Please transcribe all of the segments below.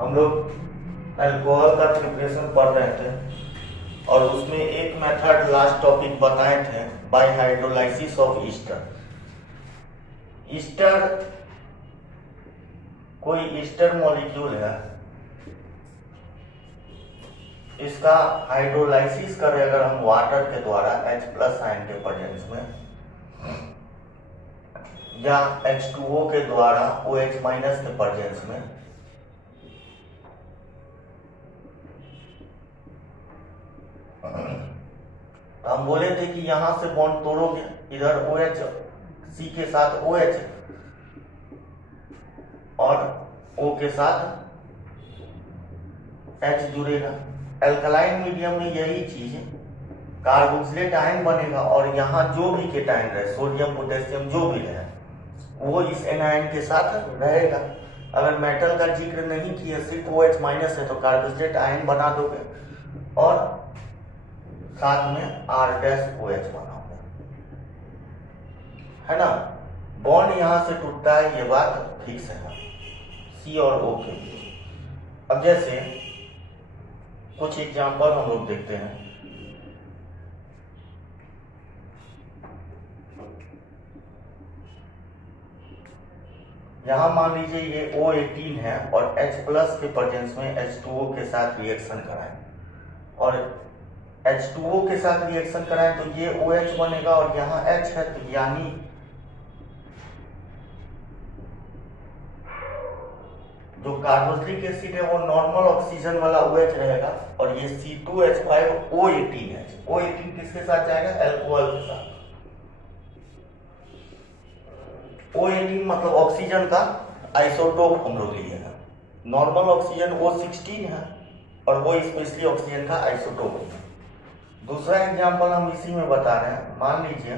हम लोग अल्कोहल का प्रिपरेशन पढ़ रहे थे और उसमें एक मेथड लास्ट टॉपिक बताए थे, bye hydrolysis of Easter. Easter कोई ईस्टर मॉलिक्यूल है, इसका हाइड्रोलाइसिस करें अगर हम वाटर के द्वारा H+ आयन के प्रेजेंस में या H2O के द्वारा OH- के प्रेजेंस में, तो हम बोले थे कि यहां से बॉन्ड तोड़ोगे, इधर OH C के साथ OH और O के साथ H जुड़ेगा। एल्कलाइन मीडियम में यही चीज कार्बोक्सिलेट आयन बनेगा और यहाँ जो भी केटायन रहे, सोडियम पोटेशियम जो भी रहे, वो इस एनायन के साथ रहेगा। अगर मेटल का जिक्र नहीं किया, सिर्फ OH- है तो कार्बोक्सिलेट आयन बना दोगे और साथ में R- बनाओगे, है ना। बॉन्ड यहां से टूटता है, ये बात फिक्स है C और O के लिए। अब जैसे कुछ एग्जाम्पल हम लोग देखते हैं। यहां मान लीजिए ये O18 है और H+ के प्रेजेंस में H2O के साथ रिएक्शन कराएं और H2O के साथ रिएक्शन कराएं तो ये OH बनेगा और यहाँ H है, तो यानी जो कार्बोक्सिलिक एसिड है वो नॉर्मल ऑक्सीजन वाला OH रहेगा और ये C2H5 O18 है। O18 किसके साथ जाएगा? अल्कोहल के साथ। O18 मतलब ऑक्सीजन का आइसोटोप हम लोग लिए हैं। नॉर्मल ऑक्सीजन O16 है और वो स्पेशली ऑक्सीजन का आइसोटोप है। दूसरा एग्जांपल हम इसी में बता रहे हैं। मान लीजिए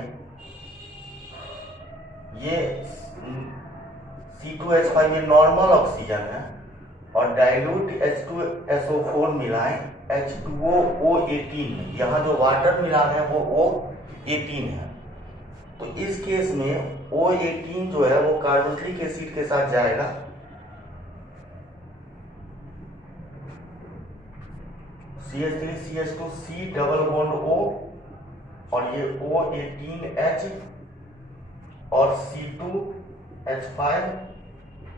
ये C2H5 ये नॉर्मल ऑक्सीजन है और डाइल्यूट H2SO4 मिलाएं H2O18 है। यहाँ जो वाटर मिला रहे हैं वो O18 है, तो इस केस में O18 जो है वो कार्बोक्सिलिक एसिड के साथ जाएगा CH3CH2 C double bond O और ये O18H और C2H5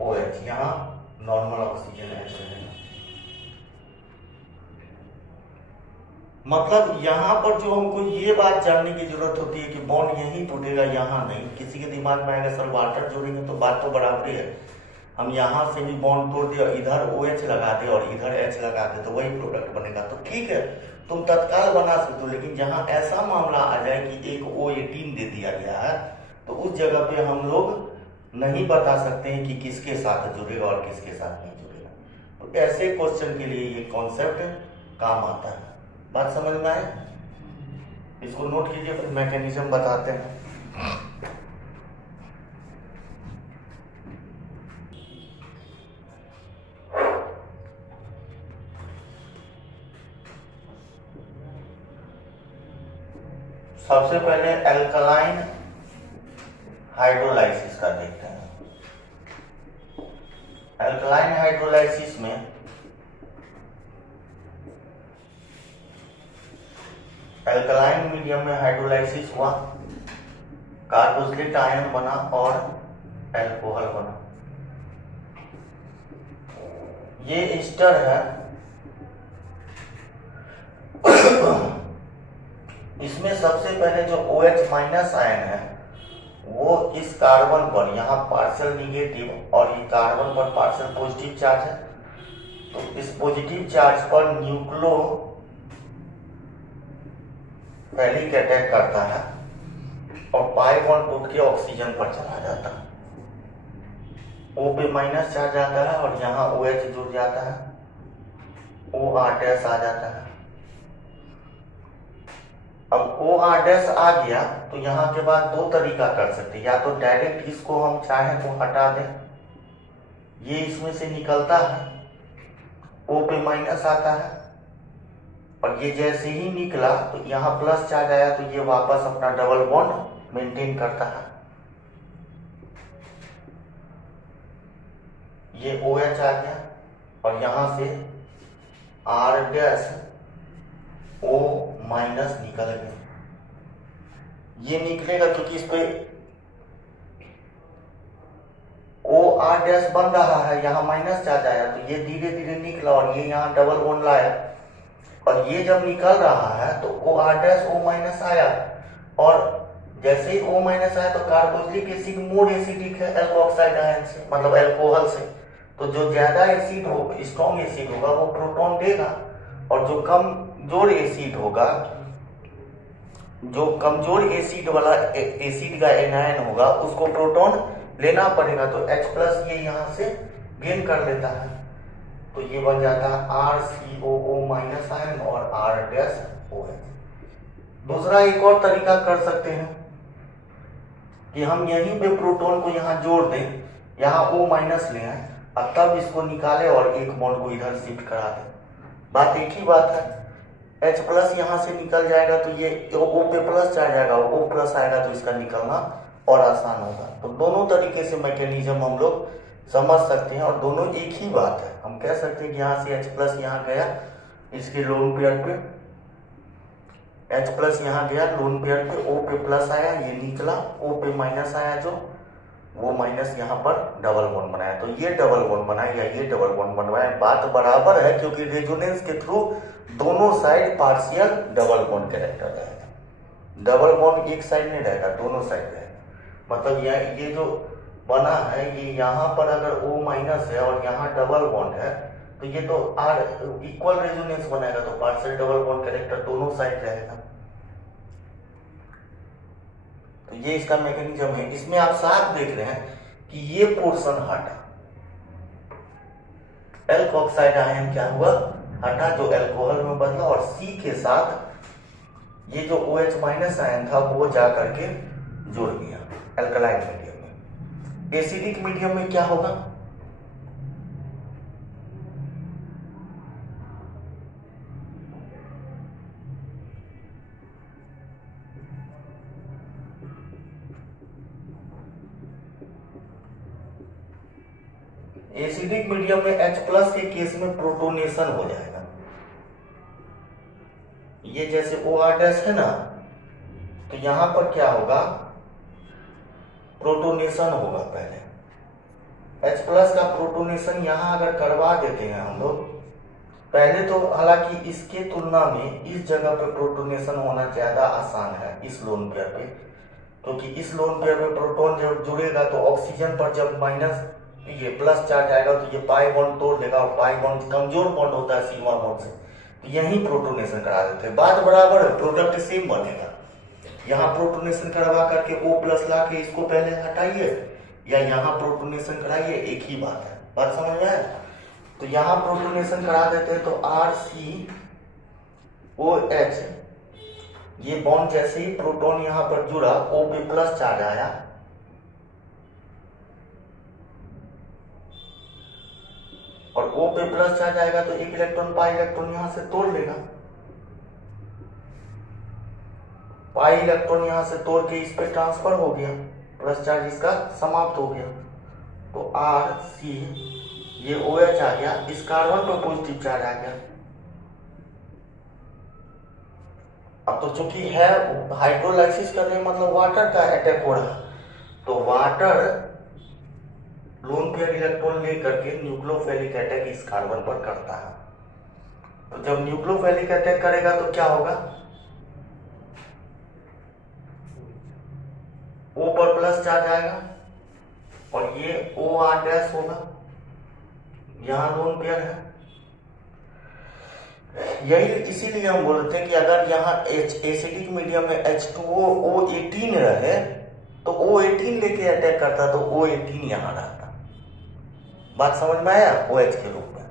OH, यहाँ नॉर्मल ऑक्सीजन H रहेगा। मतलब यहाँ पर जो हमको ये बात जानने की जरूरत होती है कि बॉन्ड यहीं टूटेगा, यहाँ नहीं। किसी के दिमाग में आएगा सर वाटर जोड़ेंगे तो बात तो बराबर है, हम यहाँ से भी बॉन्ड तोड़ दे और इधर OH लगा दे और इधर H लगा दे तो वही प्रोडक्ट बनेगा, तो ठीक है तुम तत्काल बना सकते हो। लेकिन जहाँ ऐसा मामला आ जाए कि एक O18 दे दिया गया है तो उस जगह पे हम लोग नहीं बता सकते हैं कि किसके साथ जुड़ेगा और किसके साथ नहीं जुड़ेगा। तो ऐसे क्वेश्चन के लिए ये कॉन्सेप्ट काम आता है। बात समझ में आए? इसको नोट कीजिए, फिर मैकेनिज्म बताते हैं। सबसे पहले एल्कलाइन हाइड्रोलाइसिस का देखते हैं। एल्कलाइन हाइड्रोलाइसिस में एल्कलाइन मीडियम में हाइड्रोलाइसिस हुआ, कार्बोक्सिलिक आयन बना और अल्कोहल बना। ये ईस्टर है। इसमें सबसे पहले जो OH- आयन है वो इस कार्बन पर, यहाँ पार्शियल निगेटिव और ये कार्बन पर पार्शियल पॉजिटिव चार्ज है, तो इस पॉजिटिव चार्ज पर न्यूक्लो फैलिक अटैक करता है और पाई बॉन्ड टूट के ऑक्सीजन पर चला जाता है। O पे माइनस चार्ज आता है और यहाँ OH जुड़ जाता है, OR- आ जाता है। अब OR- आ गया तो यहाँ के बाद दो तरीका कर सकते हैं, या तो डायरेक्ट इसको हम चाहें तो हटा दें, ये इसमें से निकलता है, O पे माइनस आता है और ये जैसे ही निकला तो यहाँ प्लस चार्ज आया तो ये वापस अपना डबल बॉन्ड मेंटेन करता है। ये OH आ गया और यहां से R डैश O माइनस निकल गया। ये निकलेगा क्योंकि इस पे OR डैश बन रहा है, यहाँ माइनस चार्ज आया तो ये धीरे धीरे निकला और ये यहाँ डबल बॉन्ड लाया और ये जब निकल रहा है तो OR डैश O माइनस आया और जैसे ही O माइनस आया तो कार्बोक्सिलिक एसिड मोर एसिडिक है एल्कोक्साइड आयन से, मतलब अल्कोहल से। तो जो ज्यादा एसिड हो, स्ट्रॉन्ग एसिड होगा वो प्रोटॉन देगा और जो कमजोर एसिड होगा, जो कमजोर एसिड वाला एसिड का एनायन होगा उसको प्रोटॉन लेना पड़ेगा। तो H+ ये यहाँ से गेन कर लेता है तो ये बन जाता है RCOO माइनस आयन और R डैश OH। दूसरा एक और तरीका कर सकते हैं कि हम यहीं पे प्रोटॉन को यहाँ जोड़ दें, यहाँ O माइनस ले आए और तब इसको निकाले और एक बॉन्ड को इधर शिफ्ट करा दें। बात एक ही बात है, H+ यहाँ से निकल जाएगा तो ये O पे प्लस आ जाएगा, O+ आएगा तो इसका निकलना और आसान होगा। तो दोनों तरीके से मैकेनिज्म हम लोग समझ सकते हैं और दोनों एक ही बात है। हम कह सकते हैं कि यहाँ से H+ यहाँ गया इसके लोन पेयर पे, H+ यहाँ गया लोन पेयर पे, O पे प्लस आया ये निकला, O पे माइनस आया जो वो माइनस यहाँ पर डबल बॉन्ड बनाया तो ये डबल बॉन्ड बनाया या ये डबल बॉन्ड बनवाया, बात बराबर है क्योंकि रेजोनेंस के थ्रू दोनों side partial double bond character रहेगा। डबल बॉन्ड एक साइड नहीं रहेगा, दोनों साइड रहेगा। मतलब ये जो बना है ये यहाँ पर अगर O माइनस है और यहाँ डबल बॉन्ड है तो ये तो R इक्वल रेजोनेंस बनाएगा तो पार्शियल डबल बॉन्ड कैरेक्टर दोनों साइड रहेगा। तो ये इसका मैकेनिज्म है। इसमें आप साफ देख रहे हैं कि ये पोर्शन हटा, एल्कोक्साइड आयन क्या हुआ हटा जो अल्कोहल में बदला और C के साथ ये जो OH माइनस आयन था वो जा करके जुड़ गया अल्कलाइन मीडियम में। एसिडिक मीडियम में क्या होगा, एसिडिक मीडियम में H+ के केस में प्रोटोनेशन हो जाएगा। ये जैसे OR डैश है ना तो यहां पर क्या होगा प्रोटोनेशन होगा। पहले H+ का प्रोटोनेशन यहां अगर करवा देते हैं हम लोग पहले तो, हालांकि इसके तुलना में इस जगह पे प्रोटोनेशन होना ज्यादा आसान है इस लोन पेयर पे, क्योंकि इस लोन पेयर पे प्रोटॉन जब जुड़ेगा तो ऑक्सीजन पर जब माइनस ये प्लस चार्ज आएगा तो ये पाई बॉन्ड तोड़ देगा और पाई बॉन्ड कमजोर बॉन्ड होता है सिग्मा बॉन्ड से, तो यही प्रोटोनेशन करा देते हैं। बात बराबर है, प्रोडक्ट सेम बनेगा। यहाँ प्रोटोनेशन करवा करके O+ ला के इसको पहले हटाइए या यहाँ प्रोटोनेशन कराइए, एक ही बात है। बात समझ में आया? तो यहाँ प्रोटोनेशन करा देते हैं तो RCOH ये बॉन्ड जैसे ही प्रोटॉन यहाँ पर जुड़ा O पे प्लस चार्ज आया और O पे प्लस चार्ज आएगा तो एक इलेक्ट्रॉन पाई इलेक्ट्रॉन यहां से तोड़ लेगा, पाई इलेक्ट्रॉन यहां से तोड़ के इस पे ट्रांसफर हो गया, प्लस चार्ज इसका समाप्त हो गया। तो RC ये OH आ गया, इस कार्बन पर पॉजिटिव चार्ज आ गया। अब तो चूंकि है हाइड्रोलाइसिस कर रहे हैं मतलब वाटर का अटैक हो रहा है तो वाटर लोन पेयर इलेक्ट्रॉन लेकर के न्यूक्लियोफिलिक अटैक इस कार्बन पर करता है। तो जब न्यूक्लियोफिलिक अटैक करेगा तो क्या होगा, O पर प्लस चार्ज आएगा और ये OR डैश होगा, यहां लोन पेयर है। यही इसीलिए हम बोलते हैं कि अगर यहाँ एसिडिक मीडियम में H2O O18 रहे तो O18 लेके अटैक करता तो O18 यहाँ रहता। बात समझ में आया? OH के रूप में।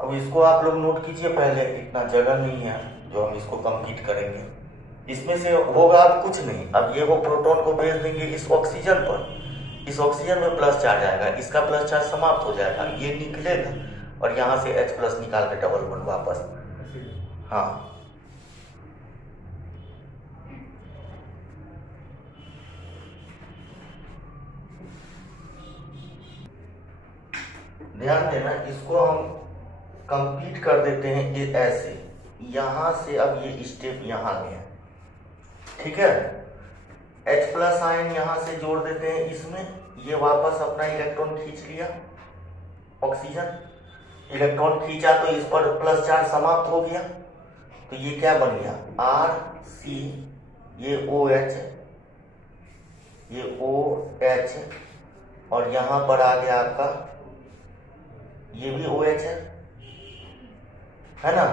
अब इसको आप लोग नोट कीजिए, पहले इतना जगह नहीं है जो हम इसको कंप्लीट करेंगे। इसमें से होगा अब कुछ नहीं, अब ये वो प्रोटॉन को भेज देंगे इस ऑक्सीजन पर, इस ऑक्सीजन में प्लस चार्ज आएगा, इसका प्लस चार्ज समाप्त हो जाएगा, ये निकलेगा और यहाँ से H+ निकाल के डबल बॉन्ड वापस। हाँ ध्यान देना, इसको हम कंप्लीट कर देते हैं ये ऐसे, यहां से अब ये स्टेप यहां गया, ठीक है। H प्लस आयन यहां से जोड़ देते हैं इसमें, ये वापस अपना इलेक्ट्रॉन खींच लिया, ऑक्सीजन इलेक्ट्रॉन खींचा तो इस पर प्लस चार्ज समाप्त हो गया, तो ये क्या बन गया RC, ये OH, ये OH, और यहां पर आ गया आपका ये भी OH है ना,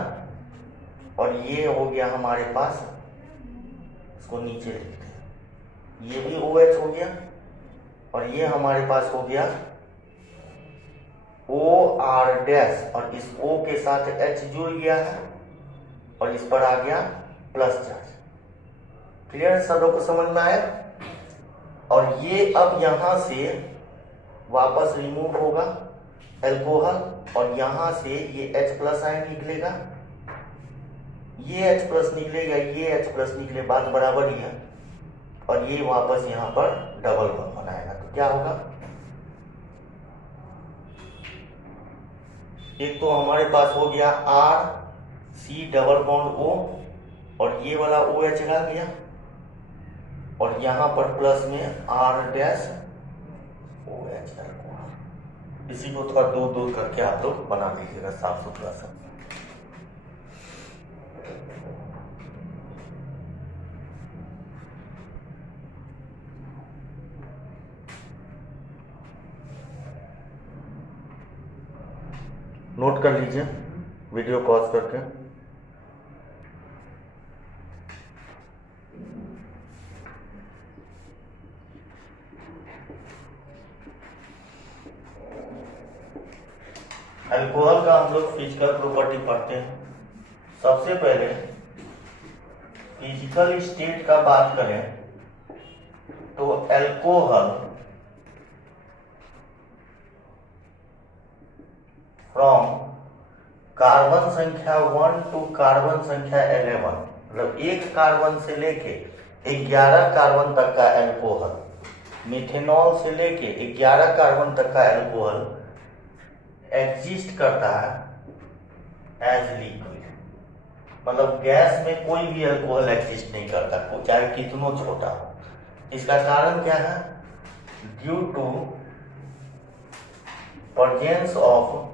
और ये हो गया हमारे पास, इसको नीचे लिखते हैं, ये भी OH हो गया, और ये हमारे पास हो गया OR डैश, और इस O के साथ H जुड़ गया है, और इस पर आ गया प्लस चार्ज। क्लियर, सब लोग को समझ में आया। और ये अब यहां से वापस रिमूव होगा एल्कोहल, और यहां से ये H प्लस आयन निकलेगा, ये H प्लस निकलेगा, ये H प्लस निकले, बात बराबर ही है, और ये वापस यहां पर डबल बॉन्ड बनाएगा, तो क्या होगा, एक तो हमारे पास हो गया RC डबल बॉन्ड O, और ये वाला OH रह गया, और यहां पर प्लस में R डैश OH एल्कोहल। इसी को थोड़ा दूर दूर करके आप लोग बना लीजिएगा साफ सुथरा सा। नोट कर लीजिए वीडियो पॉज करके। अल्कोहल का हम लोग फिजिकल प्रॉपर्टी पढ़ते हैं। सबसे पहले फिजिकल स्टेट का बात करें तो अल्कोहल फ्रॉम कार्बन संख्या 1 टू कार्बन संख्या 11, मतलब एक कार्बन से लेके 11 कार्बन तक का अल्कोहल, मिथेनॉल से लेके 11 कार्बन तक का अल्कोहल एग्जिस्ट करता है एज लिक्विड, मतलब गैस में कोई भी अल्कोहल एग्जिस्ट नहीं करता, चाहे कितना छोटा हो। इसका कारण क्या है, due to presence of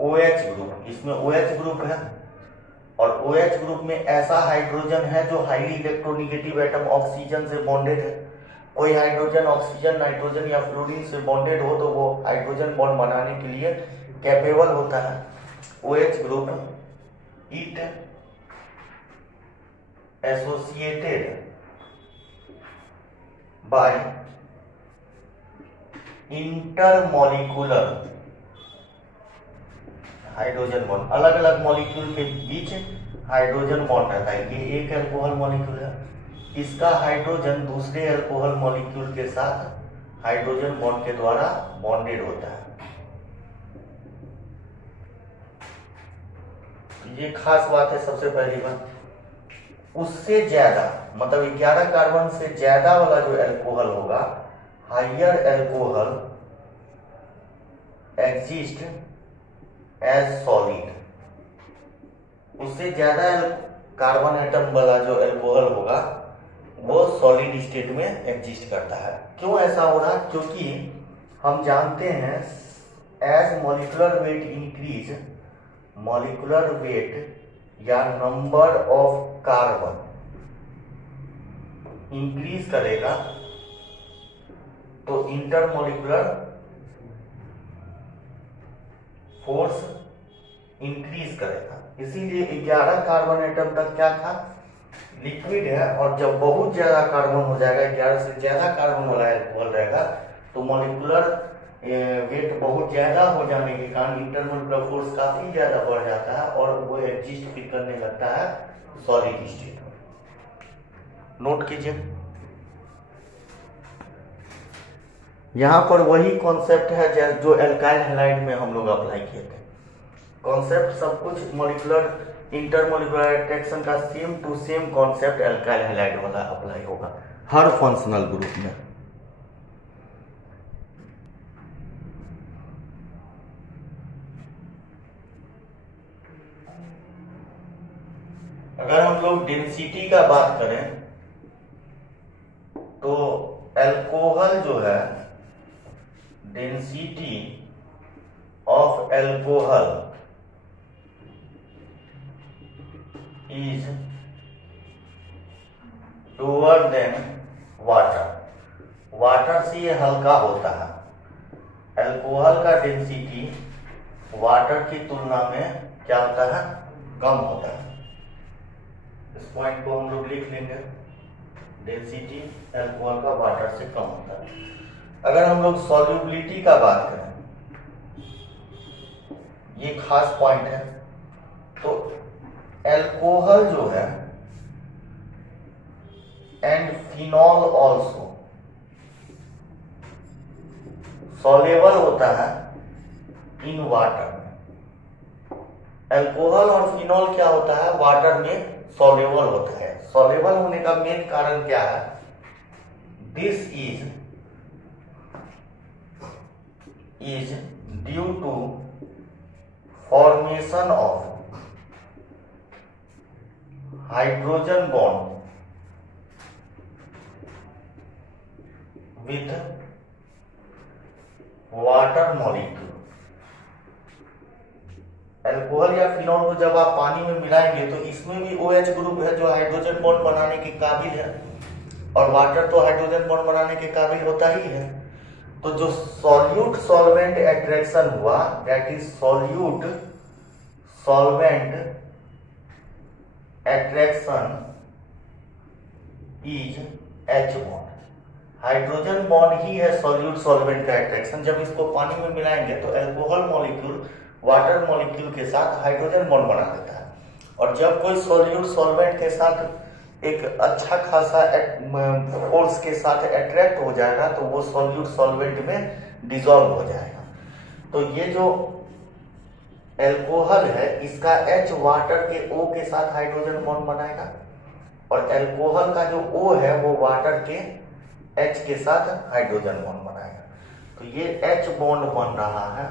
OH group, इसमें OH ग्रुप है, और OH ग्रुप में ऐसा हाइड्रोजन है जो हाईली इलेक्ट्रोनेगेटिव एटम ऑक्सीजन से बॉन्डेड है। कोई हाइड्रोजन ऑक्सीजन, नाइट्रोजन या फ्लोरीन से बॉन्डेड हो तो वो हाइड्रोजन बॉन्ड बनाने के लिए कैपेबल होता है। OH group it associated by intermolecular hydrogen bond, अलग अलग मॉलिक्यूल के बीच हाइड्रोजन बॉन्ड रहता है। ये एक अल्कोहल मॉलिक्यूल है, इसका हाइड्रोजन दूसरे अल्कोहल मॉलिक्यूल के साथ हाइड्रोजन बॉन्ड के द्वारा बॉन्डेड होता है। ये खास बात है। सबसे पहली बात, उससे ज्यादा मतलब 11 कार्बन से ज्यादा वाला जो अल्कोहल होगा, higher alcohol exist as solid, उससे ज्यादा कार्बन एटम वाला जो अल्कोहल होगा वो सॉलिड स्टेट में एग्जिस्ट करता है। क्यों ऐसा हो रहा है, क्योंकि हम जानते हैं as molecular weight increase, molecular weight या नंबर ऑफ कार्बन इंक्रीज करेगा तो इंटरमॉलिक्यूलर फोर्स इंक्रीज करेगा। इसीलिए 11 कार्बन एटम तक क्या था, लिक्विड है, और जब बहुत ज्यादा कार्बन हो जाएगा, 11 से ज्यादा कार्बन वाला अल्कोहल रहेगा, तो मॉलिक्यूलर वेट बहुत ज्यादा हो जाने के कारण इंटरमॉलिक्यूलर फोर्स काफी ज्यादा बढ़ जाता है और वो एग्जिस्ट फिर करने लगता है सॉलिड स्टेट में। नोट कीजिए, यहां पर वही कॉन्सेप्ट है जो एल्काइल हैलाइड में हम लोग अप्लाई किए थे। कॉन्सेप्ट सब कुछ मॉलिक्यूलर इंटरमॉलिक्यूलर अट्रैक्शन का same to same concept alkyl halide वाला अप्लाई होगा हर फंक्शनल ग्रुप में। अगर हम लोग डेंसिटी का बात करें तो अल्कोहल जो है, density of alcohol is lower than water. Water से ये हल्का होता है। अल्कोहल का डेंसिटी वाटर की तुलना में क्या होता है, कम होता है। इस पॉइंट को हम लोग लिख लेंगे, डेंसिटी अल्कोहल का वाटर से कम होता है। अगर हम लोग सॉल्युबिलिटी का बात करें, ये खास पॉइंट है, तो अल्कोहल जो है एंड फिनॉल ऑल्सो सॉल्युबल होता है इन वाटर में। अल्कोहल और फिनॉल क्या होता है, वाटर में सॉल्युबल होता है। सॉल्युबल होने का मेन कारण क्या है, this is due to formation of hydrogen bond with water molecule. Alcohol या फिनॉल को जब आप पानी में मिलाएंगे तो इसमें भी OH ग्रुप है जो हाइड्रोजन बॉन्ड बनाने के काबिल है, और वाटर तो हाइड्रोजन बॉन्ड बनाने के काबिल होता ही है। तो जो सॉल्यूट सॉल्वेंट अट्रैक्शन हुआ, that is solute solvent attraction is H bond. Hydrogen bond ही है सॉल्यूट सॉल्वेंट का अट्रैक्शन। जब इसको पानी में मिलाएंगे तो अल्कोहल मॉलिक्यूल वाटर मॉलिक्यूल के साथ हाइड्रोजन बॉन्ड बना देता है, और जब कोई सॉल्यूट सॉल्वेंट के साथ एक अच्छा खासा फोर्स के साथ अट्रैक्ट हो जाएगा तो वो सॉल्यूट सॉल्वेंट में डिसॉल्व हो जाएगा। तो ये जो अल्कोहल है, इसका H वाटर के O के साथ हाइड्रोजन बॉन्ड बनाएगा, और अल्कोहल का जो O है वो वाटर के H के साथ हाइड्रोजन बॉन्ड बनाएगा। तो ये H बॉन्ड बन रहा है,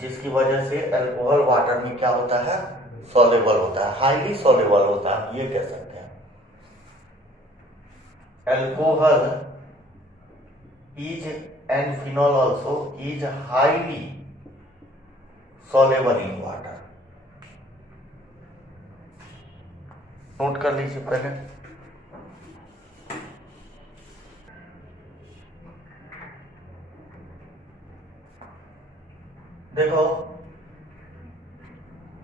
जिसकी वजह से अल्कोहल वाटर में क्या होता है, सॉल्युबल होता है, हाईली सॉल्युबल होता है, ये कह सकते हैं। Alcohol is and phenol also is highly soluble in water. Note कर लीजिए पहले। देखो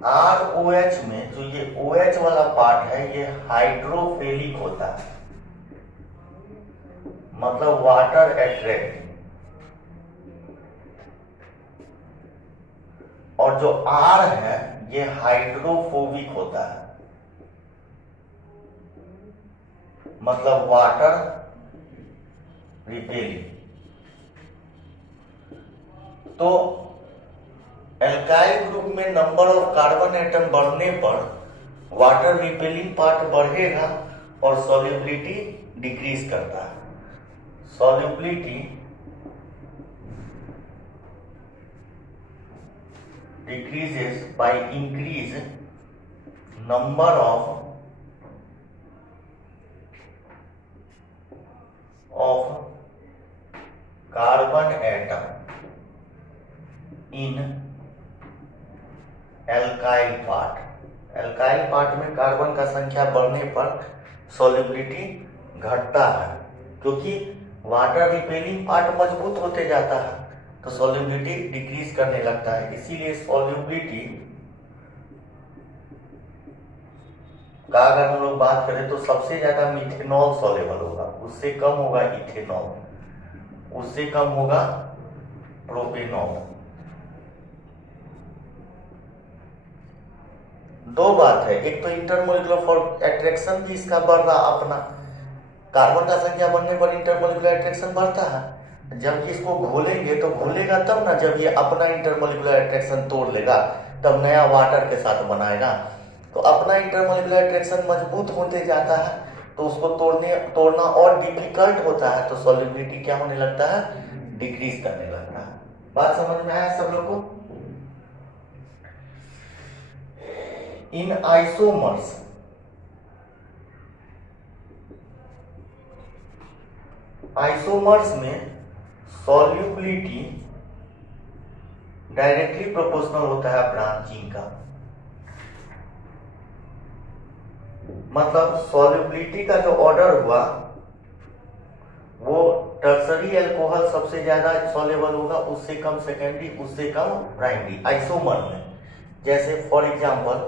ROH में जो ये OH वाला पार्ट है ये हाइड्रोफिलिक होता है, मतलब वाटर अट्रैक्टिंग, और जो R है ये हाइड्रोफोबिक होता है, मतलब वाटर रिपेलिंग। तो एल्काइल ग्रुप में नंबर ऑफ कार्बन एटम बढ़ने पर वाटर रिपेलिंग पार्ट बढ़ेगा और सॉल्युबिलिटी डिक्रीज करता है। Solubility decreases by increase number of carbon atom in alkyl part। alkyl part में कार्बन का संख्या बढ़ने पर सॉल्युबिलिटी घटता है, क्योंकि वाटर रिपेलिंग पार्ट मजबूत होते जाता है तो सॉल्युबिलिटी डिक्रीज करने लगता है। इसीलिए सॉल्युबिलिटी का अगर हम लोग बात करें तो सबसे ज्यादा मिथेनॉल सॉल्युबल होगा, उससे कम होगा इथेनॉल, उससे कम होगा प्रोपेनॉल। दो बात है, एक तो इंटरमोलिकुलर अट्रैक्शन भी इसका बढ़ रहा, अपना कार्बन का संख्या बढ़ने पर इंटरमोलिकुलर अट्रैक्शन बढ़ता है। जब इसको घोलेंगे तो घोलेगा तब ना, जब ये अपना इंटरमोलिकुलर अट्रैक्शन तोड़ लेगा तब नया वाटर के साथ बनाएगा। तो अपना इंटरमोलिकुलर अट्रैक्शन मजबूत होते जाता है तो उसको तोड़ना और डिफिकल्ट होता है, तो सॉल्युबिलिटी क्या होने लगता है, डिक्रीज करने लगता है। बात समझ में आया सब लोग को? इन आइसोमर्स आइसोमर्स में सॉल्युबिलिटी डायरेक्टली प्रोपोर्शनल होता है ब्रांचिंग का। मतलब सॉल्युबिलिटी का जो ऑर्डर हुआ वो टर्सरी अल्कोहल सबसे ज्यादा सॉल्युबल होगा, उससे कम सेकेंडरी, उससे कम प्राइमरी आइसोमर में। जैसे फॉर एग्जांपल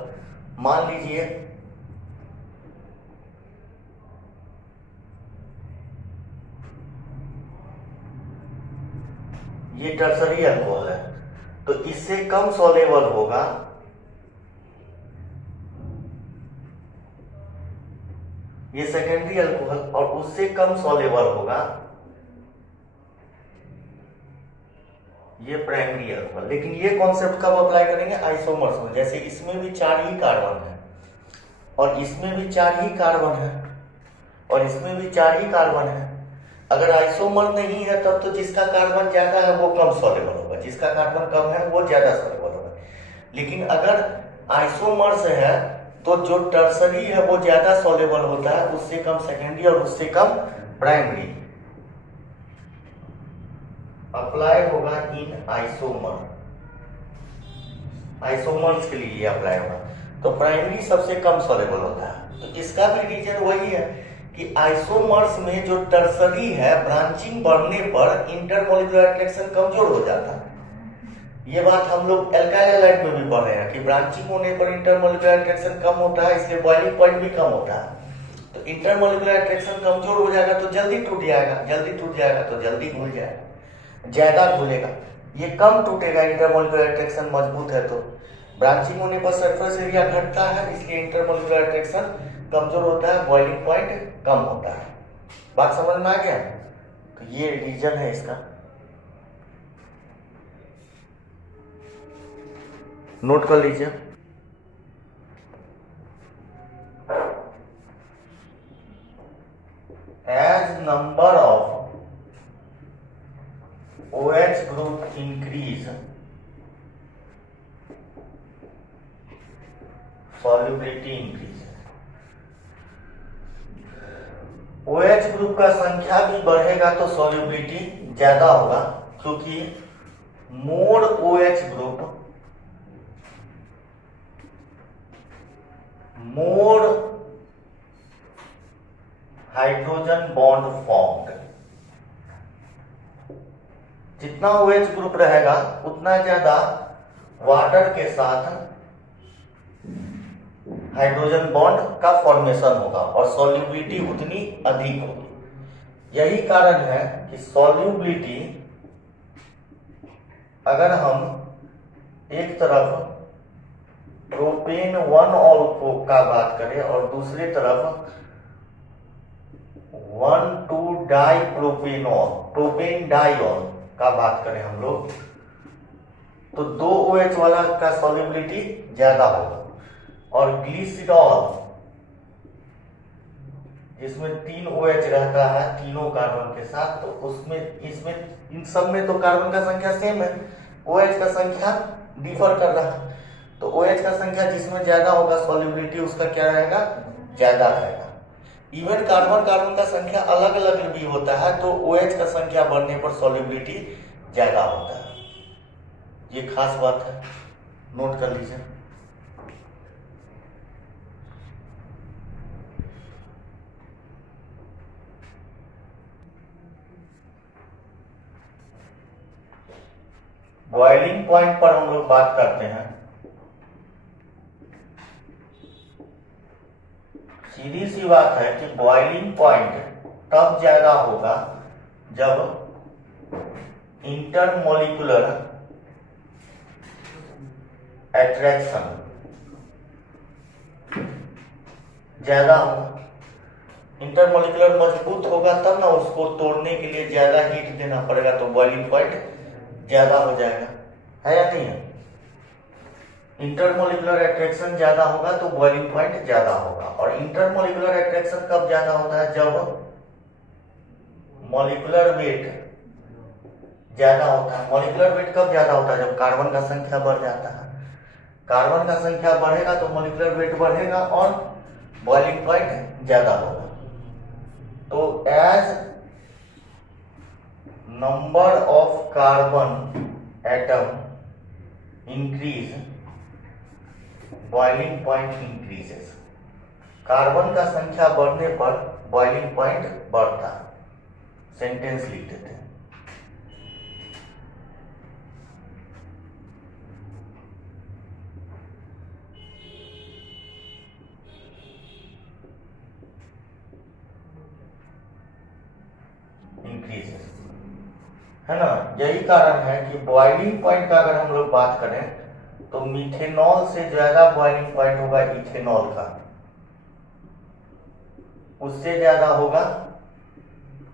मान लीजिए ये टर्सरी अल्कोहल है, तो इससे कम सॉल्युबल होगा ये सेकेंडरी अल्कोहल, और उससे कम सॉल्युबल होगा ये प्राइमरी अल्कोहल। लेकिन ये कॉन्सेप्ट कब अप्लाई करेंगे? आइसोमर्स में। जैसे इसमें भी 4 ही कार्बन है और इसमें भी 4 ही कार्बन है और इसमें भी 4 ही कार्बन है। अगर आइसोमर नहीं है तब तो जिसका कार्बन ज्यादा है वो कम सॉल्युबल होगा, जिसका कार्बन कम है वो ज्यादा सॉल्युबल होगा। लेकिन अगर आइसोमर्स है तो जो टर्सरी है वो ज्यादा सॉल्युबल होता है, उससे कम सेकेंडरी और उससे कम प्राइमरी। अप्लाई होगा इन आइसोमर, आइसोमर्स के लिए अप्लाई होगा। तो प्राइमरी सबसे कम सॉल्युबल होता है। तो इसका भी रीजन वही है कि आइसोमर्स में जो टर्सरी है ब्रांचिंग बढ़ने पर इंटरमॉलिक्यूलर अट्रैक्शन कमजोर हो जाता है। ये बात हम लोग एल्काइल हैलाइड में भी पढ़ रहे हैं कि ब्रांचिंग होने पर इंटरमॉलिक्यूलर अट्रैक्शन कम होता है, इसलिए बॉइलिंग पॉइंट भी कम होता है। तो इंटरमॉलिक्यूलर अट्रैक्शन कमजोर हो जाएगा तो जल्दी टूट जाएगा, जल्दी टूट जाएगा तो जल्दी घुल जाएगा, ज्यादा घुलेगा। ये कम टूटेगा, इंटरमॉलिक्यूलर अट्रैक्शन मजबूत है तो। ब्रांचिंग होने पर सरफेस एरिया घटता है, इसलिए इंटरमॉलिक्यूलर अट्रैक्शन कमजोर होता है, बॉइलिंग पॉइंट कम होता है। बात समझ में आ गया? तो ये रीजन है इसका, नोट कर लीजिए। As number of OH group increase, solubility increase। OH group का संख्या भी बढ़ेगा तो सॉल्युबिलिटी ज्यादा होगा, क्योंकि more OH group more hydrogen bond formed. जितना OH ग्रुप रहेगा उतना ज्यादा वाटर के साथ हाइड्रोजन बॉन्ड का फॉर्मेशन होगा और सॉल्युबिलिटी उतनी अधिक होगी। यही कारण है कि सॉल्युबिलिटी, अगर हम एक तरफ प्रोपेन 1 ऑल का बात करें और दूसरी तरफ 1,2 डाई प्रोपेनॉल, प्रोपेन डाइऑल का बात करें हम लोग, तो 2 OH वाला का सॉल्युबिलिटी ज्यादा होगा। और ग्लिसरॉल जिसमें 3 OH रहता है तीनों कार्बन के साथ, तो उसमें इसमें इन सब में तो कार्बन का संख्या सेम है, OH का संख्या डिफर कर रहा है। तो OH का संख्या जिसमें ज्यादा होगा सॉल्युबिलिटी उसका क्या रहेगा? ज्यादा रहेगा। इवन कार्बन का संख्या अलग अलग भी होता है, तो OH का संख्या बढ़ने पर सॉल्युबिलिटी ज्यादा होता है। ये खास बात है, नोट कर लीजिए। बॉइलिंग पॉइंट पर हम लोग बात करते हैं। सीधी सी बात है कि बॉइलिंग पॉइंट तब ज्यादा होगा जब इंटरमॉलिक्यूलर अट्रैक्शन ज्यादा होगा। इंटरमॉलिक्यूलर मजबूत होगा तब ना, उसको तोड़ने के लिए ज्यादा हीट देना पड़ेगा, तो बॉइलिंग पॉइंट ज्यादा हो जाएगा, है या नहीं है? इंटरमॉलिक्यूलर अट्रैक्शन ज्यादा होगा तो बॉइलिंग पॉइंट ज्यादा होगा। और इंटरमॉलिक्यूलर अट्रैक्शन कब ज्यादा होता है? जब मॉलिक्यूलर वेट ज्यादा होता है। मॉलिक्यूलर वेट कब ज्यादा होता है? जब कार्बन का संख्या बढ़ जाता है। कार्बन का संख्या बढ़ेगा तो मॉलिक्यूलर वेट बढ़ेगा और बॉइलिंग पॉइंट ज्यादा होगा। तो as number of carbon atom increase, boiling point increases. Carbon का संख्या बढ़ने पर बॉइलिंग पॉइंट बढ़ता है। सेंटेंस लिख देते हैं। इंक्रीजेस, है ना। यही कारण है कि बॉइलिंग पॉइंट का अगर हम लोग बात करें तो मिथेनॉल से ज्यादा बॉइलिंग पॉइंट होगा इथेनॉल का, उससे ज्यादा होगा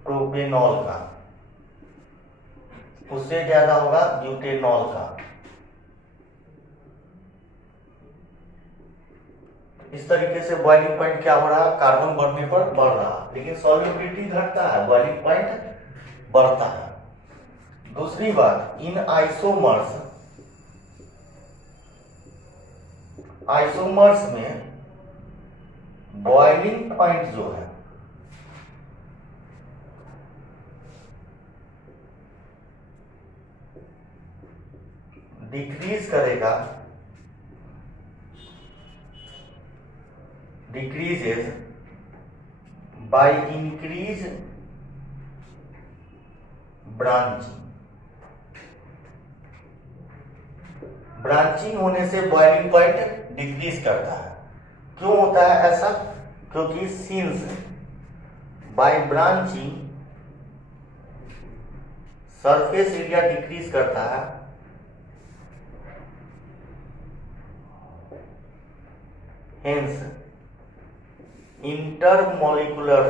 प्रोपेनॉल का, उससे ज्यादा होगा ब्यूटेनॉल का। इस तरीके से बॉइलिंग पॉइंट क्या हो रहा है, कार्बन बढ़ने पर बढ़ रहा, लेकिन सॉल्युबिलिटी घटता है, बॉइलिंग पॉइंट बढ़ता है। दूसरी बात, इन आइसोमर्स, आइसोमर्स में बॉइलिंग पॉइंट जो है डिक्रीज करेगा, decreases by increase branching. Branching होने से बॉइलिंग पॉइंट डिक्रीज करता है। क्यों होता है ऐसा? क्योंकि since by branching surface area decrease करता है, हेंस इंटरमॉलिक्यूलर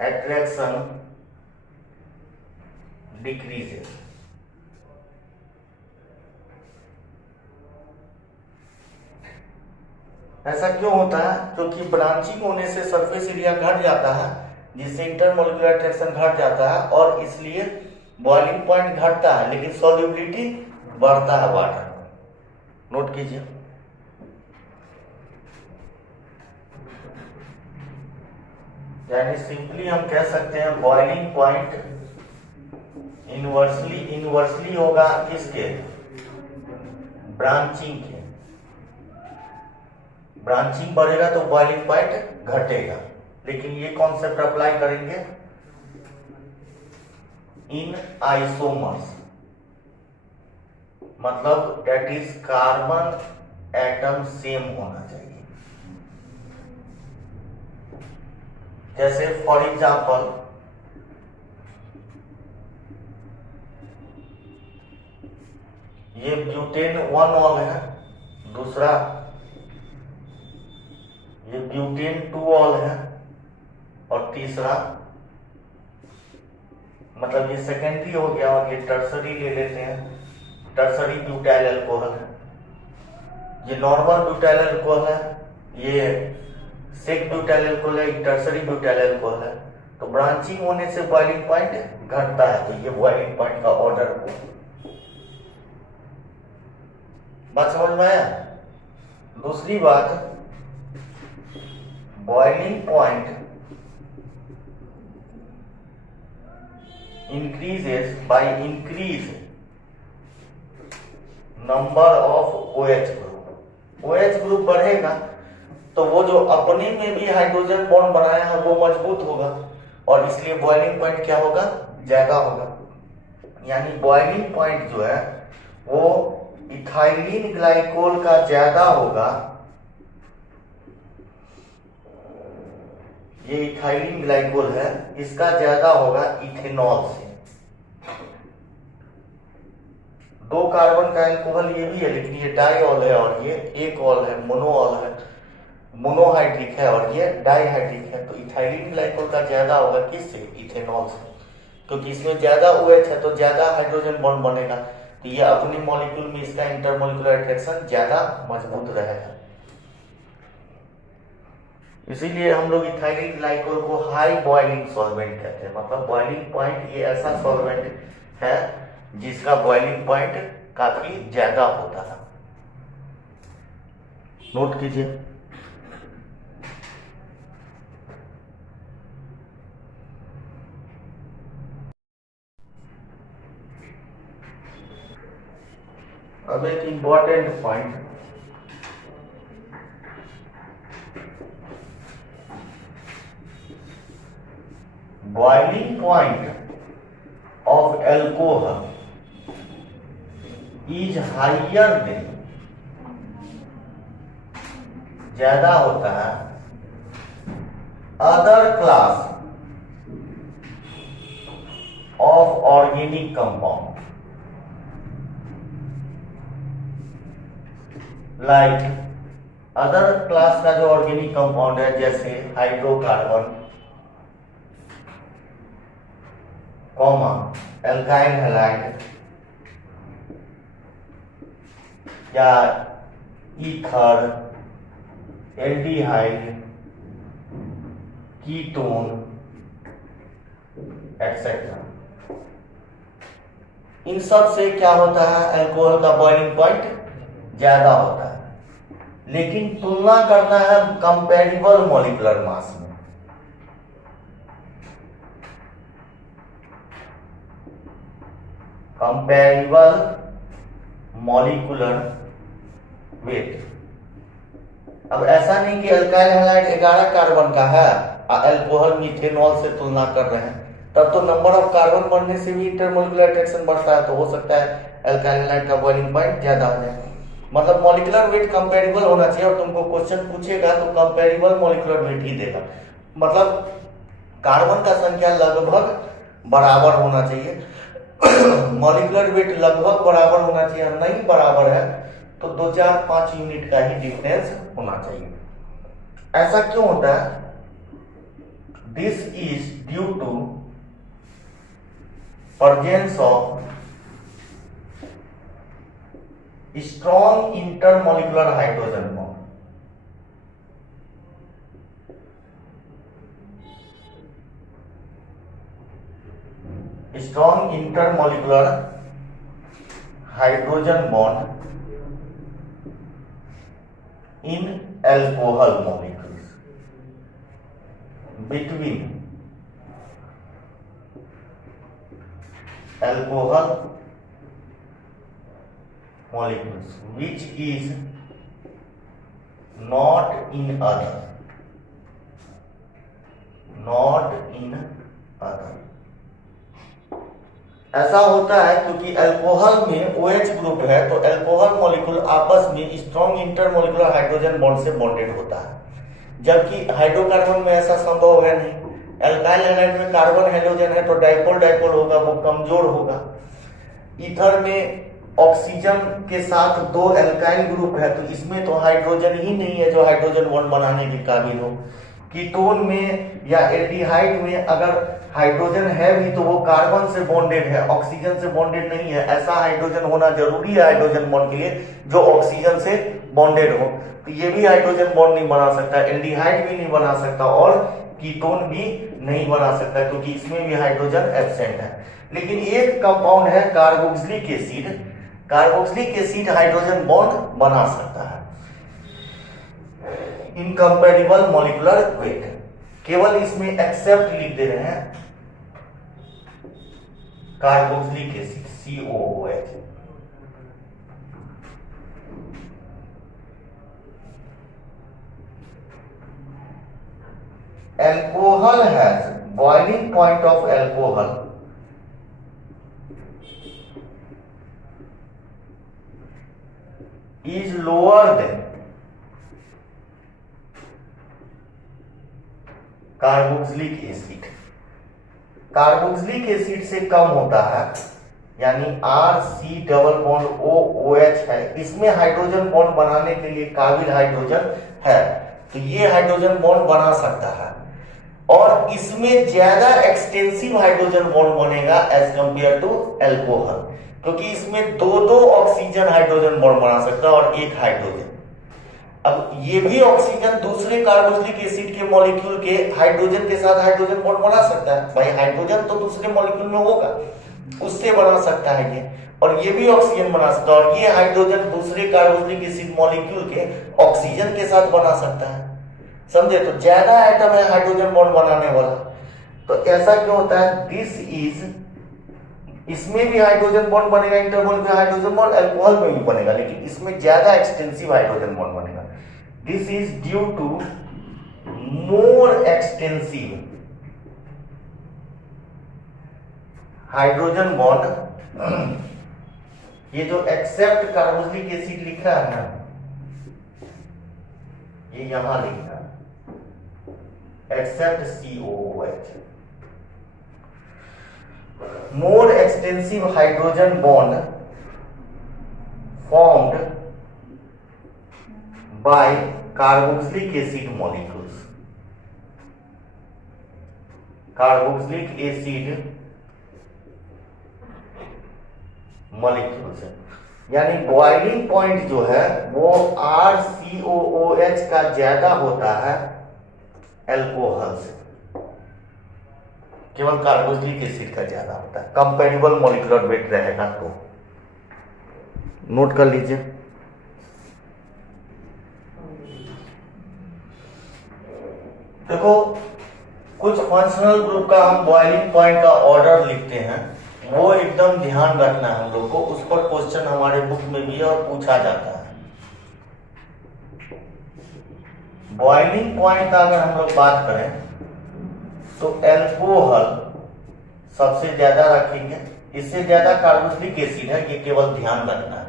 attraction decreases। ऐसा क्यों होता है? क्योंकि ब्रांचिंग होने से सरफेस एरिया घट जाता है, जिससे इंटरमॉलिक्यूलर अट्रैक्शन घट जाता है और इसलिए बॉइलिंग पॉइंट घटता है, लेकिन सॉल्युबिलिटी बढ़ता है वाटर में। नोट कीजिए। यानी सिंपली हम कह सकते हैं बॉइलिंग पॉइंट इनवर्सली होगा किसके? ब्रांचिंग के। ब्रांचिंग बढ़ेगा तो बॉइलिंग पॉइंट घटेगा, लेकिन ये कॉन्सेप्ट अप्लाई करेंगे इन आइसोमर्स, मतलब that is carbon atom same होना चाहिए। जैसे फॉर एग्जाम्पल ये ब्यूटेन 1 ऑल है, दूसरा ये ब्यूटेन 2 ऑल है, और तीसरा मतलब ये सेकेंडरी हो गया और ये टर्सरी ले लेते हैं, टर्सरी ब्यूटाइल अल्कोहल है। ये नॉर्मल ब्यूटाइल अल्कोहल है, ये सेक ब्यूटाइल अल्कोहल है, टर्सरी ब्यूटाइल अल्कोहल है। तो ब्रांचिंग होने से बॉइलिंग पॉइंट घटता है, तो ये बॉइलिंग पॉइंट का ऑर्डर हो। बात समझ में आया? दूसरी बात, boiling point increases by increase number of OH group. OH group बढ़ेगा तो वो जो अपने में भी हाइड्रोजन बॉन्ड बनाया है वो मजबूत होगा, और इसलिए बॉइलिंग पॉइंट क्या होगा? ज्यादा होगा। यानी बॉइलिंग पॉइंट जो है वो इथाइलिन ग्लाइकोल का ज्यादा होगा। ये इथाइलिन ग्लाइकोल है, इसका ज्यादा होगा इथेनॉल से। 2 कार्बन का अल्कोहल ये भी है, लेकिन ये डाइऑल है और ये एक ऑल है, मोनोऑल है, मोनोहाइड्रिक है, और ये डाइहाइड्रिक है। तो इथाइलिन ग्लाइकोल का ज्यादा होगा किससे? इथेनॉल से, क्योंकि इसमें ज्यादा OH है तो ज्यादा हाइड्रोजन बॉन्ड बनेगा, तो ये अपने मॉलिक्यूल में इसका इंटरमॉलिक्यूलर अट्रैक्शन ज्यादा मजबूत रहेगा। इसीलिए हम लोग इथाइलिन ग्लाइकोल को हाई बॉइलिंग सॉल्वेंट कहते हैं। मतलब बॉइलिंग पॉइंट ये ऐसा सॉल्वेंट है जिसका बॉइलिंग पॉइंट काफी ज्यादा होता है। नोट कीजिए। अब एक important point, boiling point of alcohol is higher than, ज्यादा होता है other class of organic compound, like other class का जो ऑर्गेनिक कंपाउंड है जैसे हाइड्रोकार्बन, कॉमा एल्काइल हैलाइड या ईथर, एल्डिहाइड, कीटोन एक्सेट्रा। इन सब से क्या होता है, अल्कोहल का बॉइलिंग पॉइंट ज्यादा होता है, लेकिन तुलना करना है कंपैरेबल मॉलिक्यूलर मास में। Comparable molecular weight. अब ऐसा नहीं कि अल्काइल हैलाइड 11 कार्बन का है और अल्कोहल मिथेनॉल से तुलना कर रहे हैं, तब तो नंबर ऑफ कार्बन बढ़ने से भी इंटरमोलिकुलर अट्रैक्शन बढ़ता है, तो हो सकता है अल्काइल हैलाइड का बॉइलिंग पॉइंट ज्यादा हो जाए। मतलब मॉलिक्यूलर वेट कंपैरेबल होना चाहिए, और तुमको क्वेश्चन पूछेगा तो कंपैरेबल मॉलिक्यूलर वेट ही देगा। मतलब कार्बन का संख्या लगभग बराबर होना चाहिए, मॉलिक्यूलर वेट लगभग बराबर होना चाहिए, नहीं बराबर है तो 2, 4, 5 यूनिट का ही डिफरेंस होना चाहिए। ऐसा क्यों होता है? This is due to presence of strong intermolecular hydrogen bond. Strong intermolecular hydrogen bond in alcohol molecules between alcohol molecules which is not in other ऐसा होता है क्योंकि अल्कोहल में OH ग्रुप है, तो अल्कोहल मॉलिक्यूल आपस में स्ट्रॉन्ग इंटरमोलिकुलर हाइड्रोजन बॉन्ड से बॉन्डेड होता है, जबकि हाइड्रोकार्बन में ऐसा संभव है नहीं। अल्काइल हैलाइड में कार्बन हाइड्रोजन है तो डाइपोल डाइपोल होगा, वो कमजोर होगा। ईथर में ऑक्सीजन के साथ 2 अल्काइल ग्रुप है, तो इसमें तो हाइड्रोजन ही नहीं है जो हाइड्रोजन बॉन्ड बनाने के काबिल हो। कीटोन में या एल्डिहाइड में अगर हाइड्रोजन है भी तो वो कार्बन से बॉन्डेड है, ऑक्सीजन से बॉन्डेड नहीं है। ऐसा हाइड्रोजन होना जरूरी है हाइड्रोजन बॉन्ड के लिए जो ऑक्सीजन से बॉन्डेड हो, तो ये भी हाइड्रोजन बॉन्ड नहीं बना सकता, एल्डिहाइड भी नहीं बना सकता और कीटोन भी नहीं बना सकता, क्योंकि इसमें भी हाइड्रोजन एब्सेंट है। लेकिन एक कंपाउंड है carboxylic acid, carboxylic acid hydrogen bond बना सकता है। इनकम्पैरेबल मॉलिक्यूलर वेट, केवल इसमें एक्सेप्ट लिख दे रहे हैं carboxylic acid COOH। Alcohol has boiling point of alcohol is lower than carboxylic acid. Carboxylic acid से कम होता है, यानी RC⋯OOH है, इसमें हाइड्रोजन बॉन्ड बनाने के लिए काबिल हाइड्रोजन है, तो ये हाइड्रोजन बॉन्ड बना सकता है। और इसमें ज्यादा एक्सटेंसिव हाइड्रोजन बॉन्ड बनेगा एज कंपेयर टू अल्कोहल, क्योंकि इसमें 2 ऑक्सीजन हाइड्रोजन बॉन्ड बना सकता है और 1 हाइड्रोजन। अब ये भी ऑक्सीजन दूसरे कार्बोक्सिलिक एसिड के मॉलिक्यूल के हाइड्रोजन के साथ हाइड्रोजन बॉन्ड बना सकता है। भाई हाइड्रोजन तो दूसरे मॉलिक्यूल में होगा, उससे बना सकता है ये, और ये भी ऑक्सीजन बना सकता है, और ये हाइड्रोजन दूसरे कार्बोक्सिलिक एसिड मॉलिक्यूल के ऑक्सीजन के साथ बना सकता है। समझे? तो ज्यादा एटम है हाइड्रोजन बॉन्ड बनाने वाला। तो ऐसा क्यों होता है? दिस इज इसमें भी हाइड्रोजन बॉन्ड बनेगा, इंटरमोलिकुलर हाइड्रोजन बॉन्ड अल्कोहल में भी बनेगा, लेकिन इसमें ज्यादा एक्सटेंसिव हाइड्रोजन बॉन्ड बनेगा। This is due to more extensive hydrogen bond. ये जो एक्सेप्ट कार्बोक्सिलिक एसिड लिख रहा है ना, ये यहां लिखना accept COOH, more extensive hydrogen bond formed by carboxylic acid molecules, carboxylic acid molecules। यानी बॉइलिंग पॉइंट जो है वो RCOOH का ज्यादा होता है एल्कोहल से, केवल कार्बोक्सिलिक एसिड का ज्यादा होता है। कंपेरेबल मॉलिक्यूलर वेट रहेगा तो नोट कर लीजिए। देखो कुछ फंक्शनल ग्रुप का हम बॉइलिंग पॉइंट का ऑर्डर लिखते हैं, वो एकदम ध्यान रखना है हम लोग को। उस पर क्वेश्चन हमारे बुक में भी है और पूछा जाता है। बॉइलिंग पॉइंट का अगर हम लोग बात करें तो एल्कोहल सबसे ज्यादा रखेंगे, इससे ज्यादा कार्बोक्सिलिक एसिड है, ये केवल ध्यान रखना है।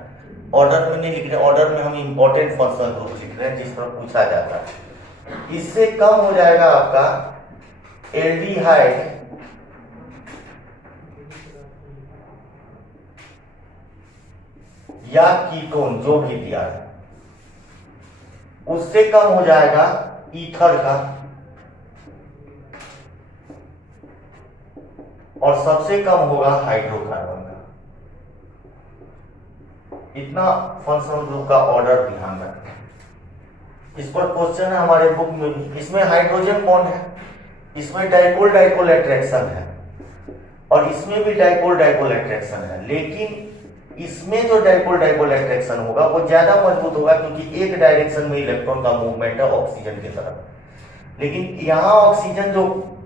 ऑर्डर में नहीं लिख रहे, ऑर्डर में हम इंपॉर्टेंट फंक्शनल ग्रुप लिख रहे हैं जिस पर पूछा जाता है। इससे कम हो जाएगा आपका एल्डिहाइड या कीटोन, जो भी दिया है, उससे कम हो जाएगा ईथर का, और सबसे कम होगा हाइड्रोकार्बन का। इतना फंक्शनल ग्रुप का ऑर्डर ध्यान रखें। इस पर क्वेश्चन है हमारे बुक में भी। इसमें हाइड्रोजन बॉन्ड है, इसमें डाइपोल डाइपोल अट्रैक्शन है, और इसमें भी डाइपोल डाइपोल अट्रैक्शन है, लेकिन इसमें जो डाइपोल डाइपोल अट्रैक्शन होगा वो ज्यादा मजबूत होगा, क्योंकि एक डायरेक्शन में इलेक्ट्रॉन का मूवमेंट है ऑक्सीजन की तरफ। लेकिन यहां ऑक्सीजन जो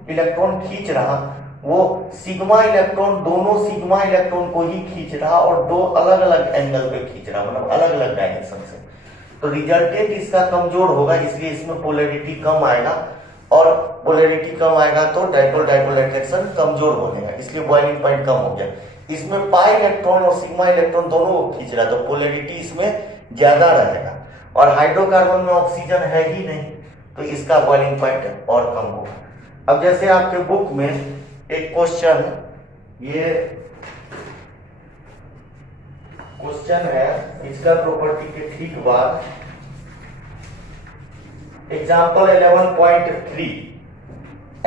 इलेक्ट्रॉन खींच रहा वो सिग्मा इलेक्ट्रॉन, दोनों सिग्मा इलेक्ट्रॉन को ही खींच रहा और दो अलग अलग एंगल पे खींच रहा, मतलब अलग अलग डायरेक्शन से। तो रिजल्टेंट इसका कमजोर होगा, इसलिए इसमें पोलैरिटी कम आएगा, और पोलैरिटी कम आएगा तो डाइपोल डाइपोल अट्रैक्शन कमजोर बनेगा, इसलिए बॉइलिंग पॉइंट कम हो गया। इसमें पाई इलेक्ट्रॉन और सिग्मा इलेक्ट्रॉन दोनों को खींच रहा, तो पोलैरिटी इसमें ज्यादा रहेगा, और हाइड्रोकार्बन में ऑक्सीजन है ही नहीं, तो इसका बॉइलिंग पॉइंट और कम होगा। अब जैसे आपके बुक में एक क्वेश्चन, ये क्वेश्चन है इसका प्रॉपर्टी के ठीक बाद, example 11.3,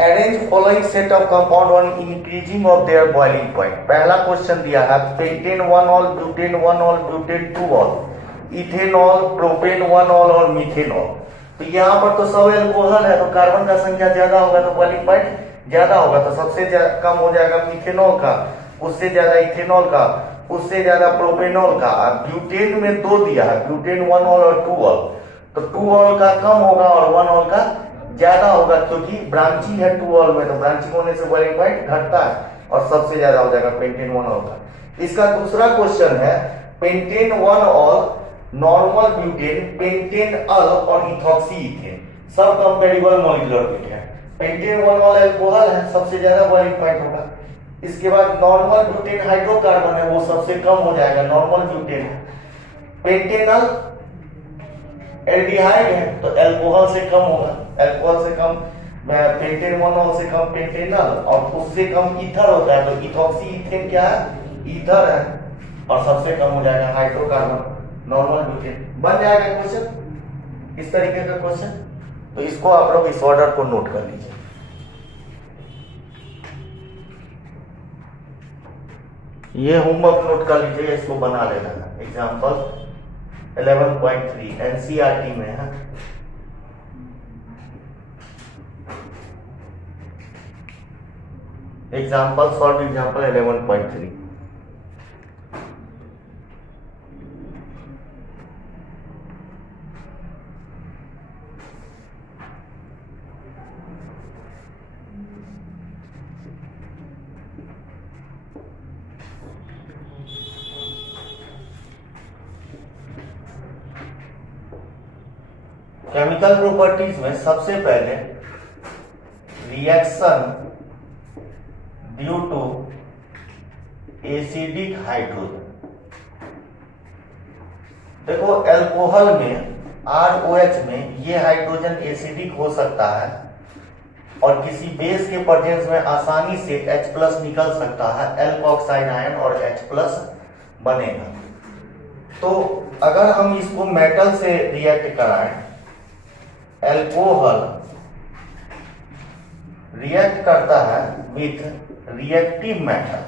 arrange following set of compound on increasing of their boiling point. पहला क्वेश्चन दिया है pentane 1 all, butane 1 all, butane 2 all, ethanol, propane 1 all और मिथेनॉल। तो यहाँ पर तो सब एल्कोहल है, तो कार्बन का संख्या ज्यादा होगा तो बॉइलिंग पॉइंट ज्यादा होगा, तो सबसे कम हो जाएगा मिथेनॉल का, उससे ज्यादा इथेनॉल का, उससे ज्यादा प्रोपेनॉल का। ब्यूटेन में 2 दिया है, ब्यूटेन 1 ऑल और 2 ऑल, तो 2 ऑल का कम होगा और 1 ऑल का ज्यादा होगा, क्योंकि ब्रांचिंग है 2 ऑल में, तो ब्रांचिंग होने से बॉइलिंग पॉइंट घटता है, और सबसे ज्यादा हो जाएगा पेंटेन 1 ऑल का। इसका दूसरा क्वेश्चन है pentane 1 ol, normal butane, pentanal और इथॉक्सी इथेन, सब कंपेरेबल मॉलिक्यूलर वेट है। पेंटेन 1 ऑल एल्कोहल है, सबसे ज्यादा बॉइलिंग पॉइंट होगा। इसके बाद नॉर्मल ब्यूटेन हाइड्रोकार्बन है, वो सबसे कम हो जाएगा, नॉर्मल ब्यूटेन है। पेंटेनल एल्डिहाइड है, तो एल्कोहल से कम होगा, एल्कोहल से कम पेंटेन 1 ऑल से कम पेंटेनल, और उससे कम ईथर होता है, तो इथॉक्सी इथेन क्या है, ईथर है, और सबसे कम हो जाएगा हाइड्रोकार्बन, नॉर्मल ब्यूटेन। बन जाएगा क्वेश्चन, इस तरीके का क्वेश्चन। तो इसको आप लोग इस ऑर्डर को नोट कर लीजिए। ये होमवर्क नोट कर लीजिए, इसको बना लेना है। एग्जांपल 11.3 एनसीईआरटी में है। Example solve example 11.3। Chemical properties में सबसे पहले reaction due to acidic hydrogen. देखो अल्कोहल में ROH में ये हाइड्रोजन एसिडिक हो सकता है और किसी बेस के प्रेजेंस में आसानी से H+ निकल सकता है, एल्कोक्साइड आयन और H+ बनेगा। तो अगर हम इसको मेटल से रिएक्ट कराएं, अल्कोहल रिएक्ट करता है विथ रिएक्टिव मेटल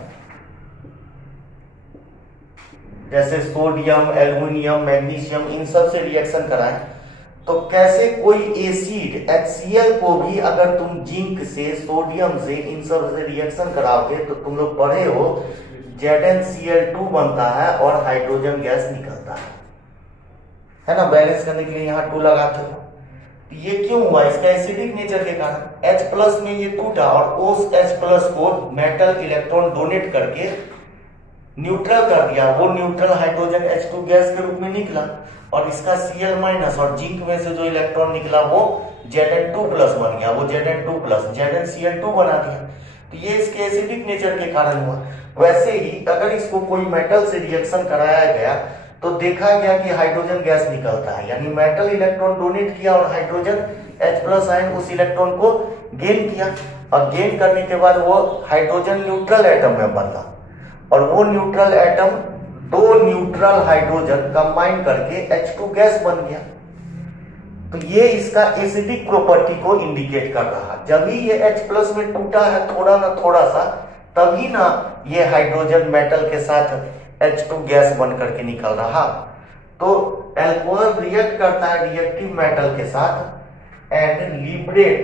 जैसे सोडियम, एल्युमिनियम, मैग्नीशियम, इन सब से रिएक्शन कराएं तो कैसे कोई एसिड HCl को भी अगर तुम जिंक से, सोडियम से, इन सब से रिएक्शन कराओगे तो तुम लोग पढ़े हो ZnCl2 बनता है और हाइड्रोजन गैस निकलता है ना। बैलेंस करने के लिए यहाँ 2 लगाते हो। ये क्यों हुआ? इसका एसिडिक नेचर के कारण H+ में ये टूटा और उस H+ को मेटल इलेक्ट्रॉन डोनेट करके न्यूट्रल कर दिया। वो न्यूट्रल हाइड्रोजन H2 गैस के रूप में निकला और इसका Cl- और जिंक में से जो इलेक्ट्रॉन निकला वो Zn2+ बन गया। वो Zn2+ ZnCl2 बना दिया। तो ये इसके एसिडिक नेचर के कारण हुआ। वैसे ही अगर इसको कोई मेटल से रिएक्शन कराया गया तो देखा गया कि हाइड्रोजन गैस निकलता है, यानी मेटल इलेक्ट्रॉन डोनेट किया और हाइड्रोजन H+ आयन उस इलेक्ट्रॉन को गेन किया और गेन करने के बाद वो हाइड्रोजन न्यूट्रल एटम में बदला और वो neutral atom 2 neutral hydrogen combine करके H2 गैस बन गया। तो ये इसका एसिडिक प्रॉपर्टी को इंडिकेट कर रहा। जब ही ये H+ में टूटा है थोड़ा ना थोड़ा सा, तभी ना ये हाइड्रोजन मेटल के साथ H2 गैस बन करके निकल रहा। तो अल्कोहल रिएक्ट करता है रिएक्टिव मेटल के साथ and liberate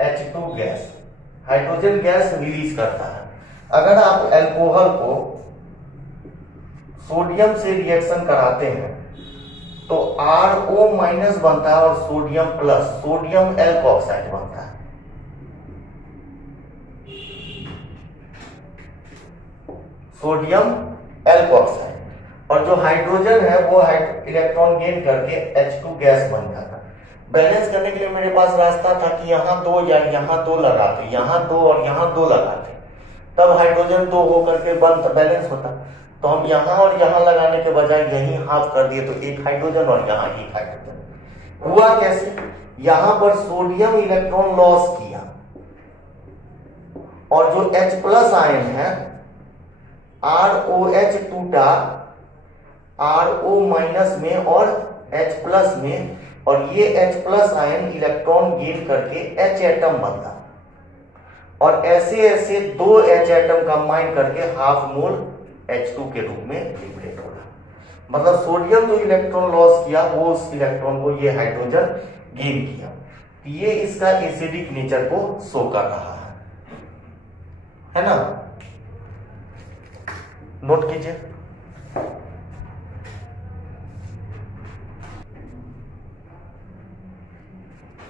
H2 gas, hydrogen gas release करता है। अगर आप अल्कोहल को सोडियम से रिएक्शन कराते हैं तो RO- बनता है और सोडियम+, सोडियम एल्कोक्साइड बनता है। सोडियम एल्कोक्साइड और जो हाइड्रोजन है वो इलेक्ट्रॉन गेन करके H2 गैस बन जाता है। बैलेंस करने के लिए मेरे पास रास्ता था कि यहाँ 2 या यहाँ 2 लगाते, यहाँ 2 और यहाँ 2 लगाते, तब हाइड्रोजन 2 होकर के बनता, बैलेंस होता। तो हम यहाँ और यहाँ लगाने के बजाय यही हाफ कर दिए तो एक हाइड्रोजन और यहाँ एक हाइड्रोजन। हुआ कैसे? यहाँ पर सोडियम इलेक्ट्रॉन लॉस किया और जो H+ आयन है ROH टूटा RO- में और H+ में और ये H+ आयन इलेक्ट्रॉन गेन करके H एटम बनता और ऐसे ऐसे 2 H एटम कंबाइन करके हाफ मोल H2 के रूप में लिबरेट हो रहा। मतलब सोडियम जो इलेक्ट्रॉन लॉस किया वो उस इलेक्ट्रॉन को ये हाइड्रोजन गेन किया। ये इसका एसिडिक नेचर को शो कर रहा है ना। नोट कीजिए।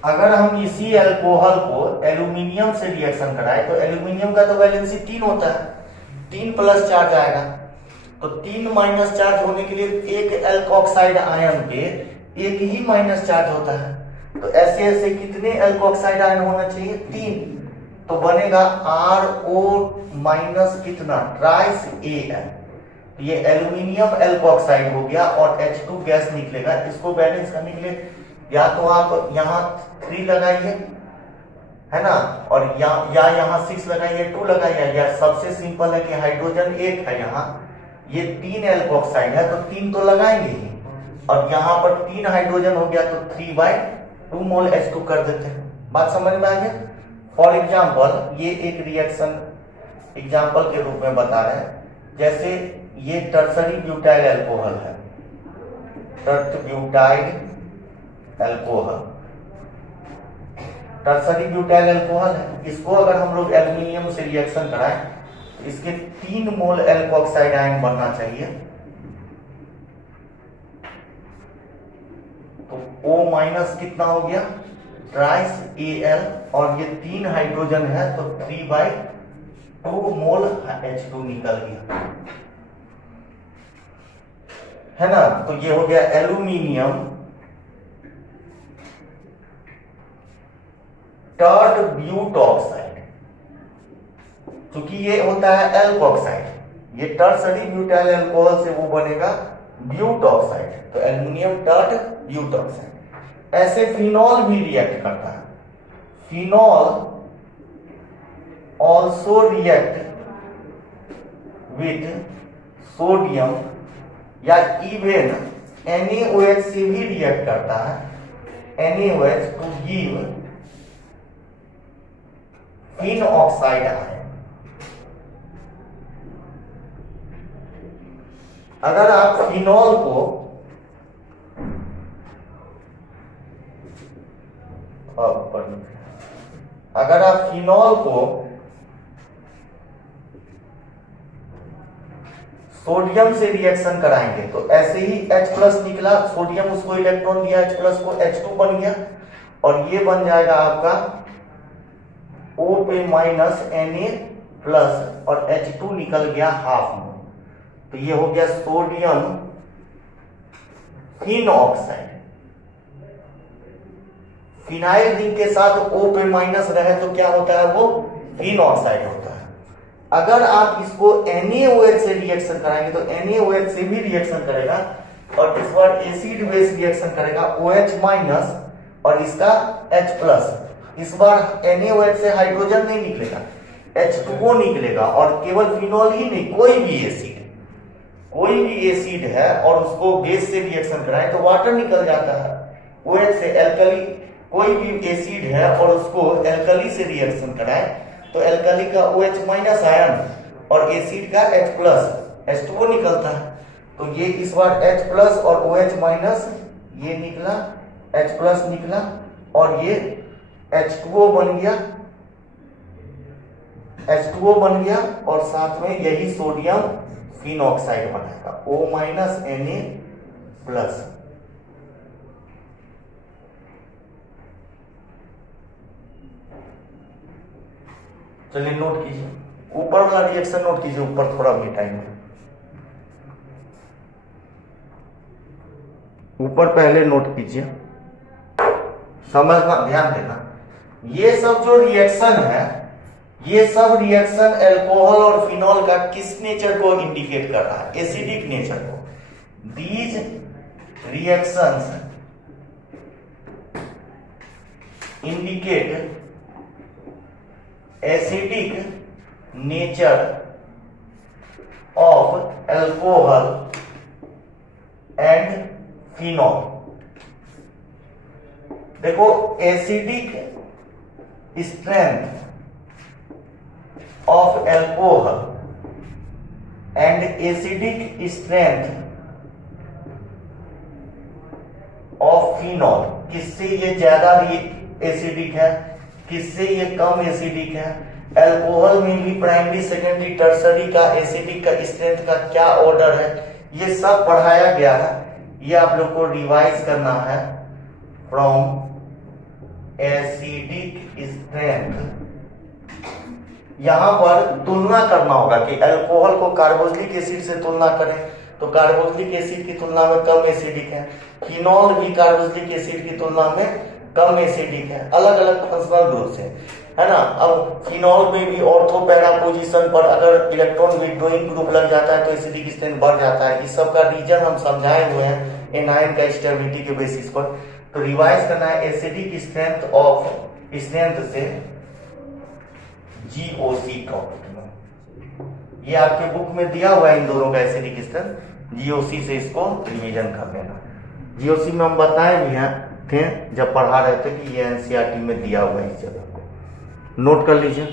अगर हम इसी अल्कोहल को एल्यूमिनियम से रिएक्शन कराएं तो एल्यूमिनियम का तो वैलेंसी 3 होता है, 3 प्लस चार्ज आएगा। तो 3 माइनस चार्ज होने के लिए एक एल्कोक्साइड आयन पे एक ही माइनस चार्ज होता है। तो ऐसे ऐसे कितने एल्कोक्साइड आयन होना चाहिए? 3। तो बनेगा RO- कितना? ट्राइस Al। ये एल्यूमिनियम एल्कोक्साइड हो गया और H2 गैस निकलेगा। इसको बैलेंस करने के लिए या तो आप यहाँ 3 लगाइए, है ना, और या यहाँ 6 लगाइए, 2 लगाइए, या सबसे सिंपल है कि हाइड्रोजन 1 है, यहाँ ये 3 एल्कोक्साइड है तो 3 तो लगाएंगे ही, और यहाँ पर 3 हाइड्रोजन हो गया तो 3/2 मोल H2 कर देते हैं। बात समझ में आ गया? फॉर एग्जाम्पल ये एक रिएक्शन एग्जाम्पल के रूप में बता रहे हैं। जैसे ये टर्सरी ब्यूटाइल अल्कोहल है, टर्सरी ब्यूटाइल अल्कोहल है। इसको अगर हम लोग एल्युमिनियम से रिएक्शन कराएं तो इसके 3 मोल एल्कोक्साइड आयन बनना चाहिए। तो O- कितना हो गया? ट्राइस Al, और ये 3 हाइड्रोजन है तो 3/2 मोल H2 निकल गया। है ना। तो ये हो गया एल्यूमिनियम टर्ट ब्यूट ऑक्साइड, क्योंकि ये होता है एल्कोक्साइड, ये टर्सरी ब्यूटाइल अल्कोहल से वो बनेगा ब्यूट ऑक्साइड, तो एल्यूमिनियम टर्ट ब्यूट ऑक्साइड। ऐसे फिनॉल भी रिएक्ट करता है, phenol also react with sodium या इवन NaOH से भी रिएक्ट करता है, NaOH to give phenoxide ion. अगर आप फिनॉल को अगर आप फिनॉल को सोडियम से रिएक्शन कराएंगे तो ऐसे ही H+ निकला, सोडियम उसको इलेक्ट्रॉन दिया H+ को, H2 बन गया और ये बन जाएगा आपका O पे -Na+ और H2 निकल गया हाफ में, तो ये हो गया sodium phenoxide. Phenyl ring के साथ O पे माइनस रहे तो क्या होता है, वो फिन ऑक्साइड होता है। अगर आप इसको NaOH से रिएक्शन कराएंगे तो NaOH से भी रिएक्शन करेगा और इस बार एसिड बेस रिएक्शन करेगा OH- और इसका H+। इस बार NaOH से हाइड्रोजन नहीं निकलेगा, H2O निकलेगा और केवल फिनॉल ही नहीं, कोई भी एसिड है और उसको बेस से रिएक्शन कराएं तो वाटर निकल जाता है। OH से एल्कली, कोई भी एसिड है और उसको एल्कली से रिएक्शन कराएं तो एल्कली का OH- आयन और एसिड का H+ H2O निकलता है। तो ये इस बार H+ और OH- ये निकला, H+ निकला और ये H2O बन गया और साथ में यही सोडियम फिन ऑक्साइड बनाएगा O- Na+। चलिए नोट कीजिए, ऊपर वाला रिएक्शन नोट कीजिए, ऊपर थोड़ा मिटाइए, ऊपर पहले नोट कीजिए, समझना, ध्यान देना। ये सब जो रिएक्शन है, ये सब रिएक्शन अल्कोहल और फिनॉल का किस नेचर को इंडिकेट कर रहा है, एसिडिक नेचर को। These reactions indicate acidic nature of alcohol and phenol. देखो, acidic strength of alcohol and acidic strength of phenol, किससे ये ज्यादा एसिडिक है, किससे ये कम एसिडिक है। अल्कोहल में भी प्राइमरी, सेकेंडरी, टर्सरी का एसिडिक का स्ट्रेंथ का क्या ऑर्डर है, ये सब पढ़ाया गया है। ये आप लोग को रिवाइज करना है फ्रॉम एसिडिक स्ट्रेंथ। यहां पर तुलना करना होगा कि अल्कोहल को कार्बोक्सिलिक एसिड से तुलना करें तो कार्बोक्सिलिक एसिड की तुलना में कम एसिडिक है, फिनॉल भी कार्बोक्सिलिक एसिड की तुलना में कम एसिडिक है, अलग अलग फंक्शनल ग्रुप से, है ना। अब फिनॉल में भी ऑर्थो पैरा पोजीशन पर अगर इलेक्ट्रॉन विड्रॉइंग ग्रुप लग जाता है तो एसिडिक स्ट्रेंथ बढ़ जाता है। इस सब का रीजन हम समझाए हुए हैं एनायन का स्टेबिलिटी के बेसिस पर। तो रिवाइज करना है, एसिडिक स्ट्रेंथ से GOC टॉपिक में, ये आपके बुक में दिया हुआ है इन दोनों का एसिडिक स्ट्रेंथ, GOC से इसको रिवीजन कर लेना। GOC में हम बताए भी हैं थे जब पढ़ा रहे थे कि ये NCERT में दिया हुआ है, इस जगह को नोट कर लीजिए।